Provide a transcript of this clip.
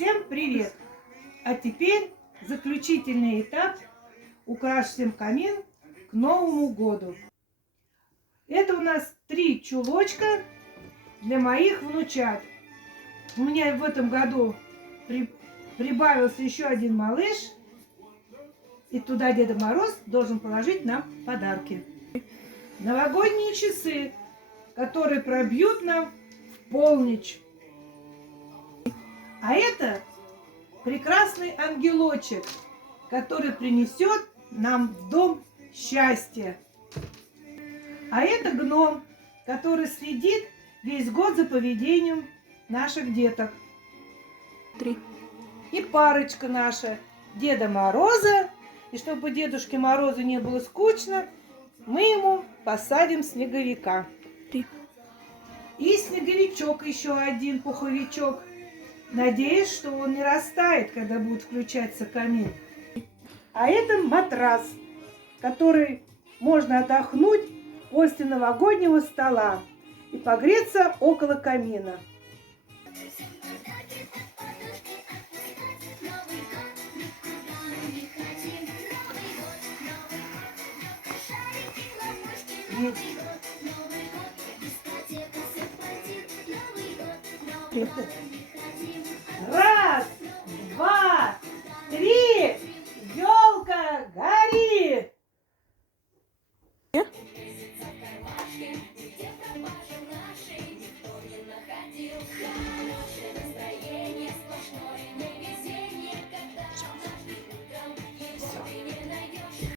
Всем привет! А теперь заключительный этап. Украсим камин к Новому году. Это у нас 3 чулочка для моих внучат. У меня в этом году прибавился еще один малыш. И туда Деда Мороз должен положить нам подарки. Новогодние часы, которые пробьют нам в полночь. А это прекрасный ангелочек, который принесет нам в дом счастье. А это гном, который следит весь год за поведением наших деток. 3. И парочка наша Деда Мороза. И чтобы Дедушке Морозу не было скучно, мы ему посадим снеговика. 3. И снеговичок еще один, пуховичок. Надеюсь, что он не растает, когда будет включаться камин. А это матрас, который можно отдохнуть после новогоднего стола и погреться около камина. Раз, два, три, елка, гори!